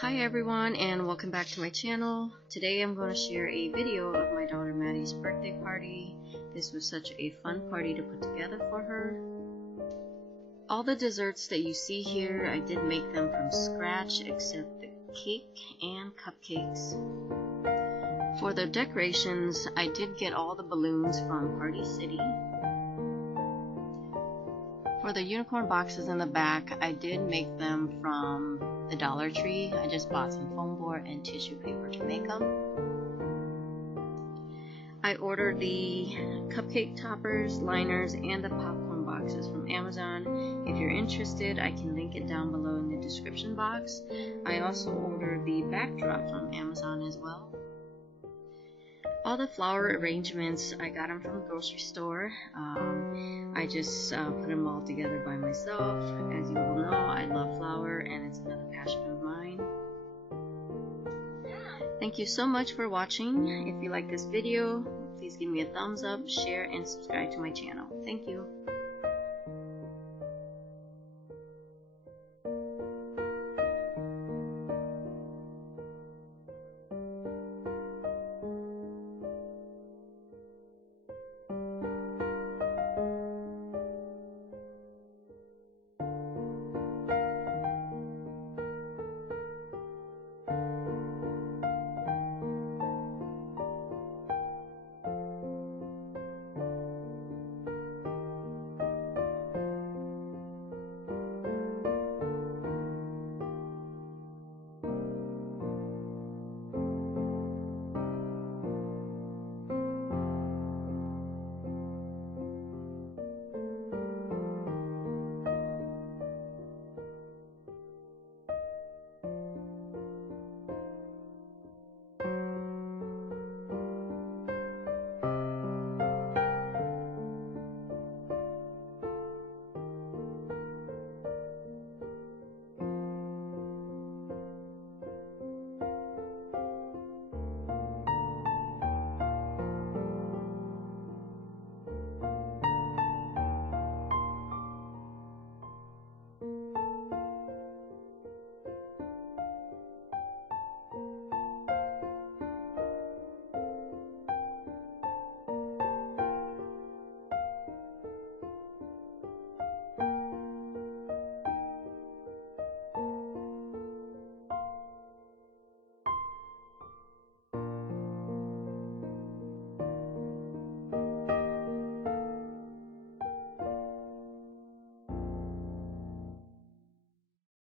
Hi everyone, and welcome back to my channel. Today I'm going to share a video of my daughter Maddie's birthday party. This was such a fun party to put together for her. All the desserts that you see here, I did make them from scratch except the cake and cupcakes. For the decorations, I did get all the balloons from Party City. For the unicorn boxes in the back, I did make them from the Dollar Tree. I just bought some foam board and tissue paper to make them. I ordered the cupcake toppers, liners, and the popcorn boxes from Amazon. If you're interested, I can link it down below in the description box. I also ordered the backdrop from Amazon as well. All the flower arrangements, I got them from the grocery store. I just put them all together by myself. As you all know, I love flower and it's another passion of mine. Thank you so much for watching. If you like this video, please give me a thumbs up, share, and subscribe to my channel. Thank you.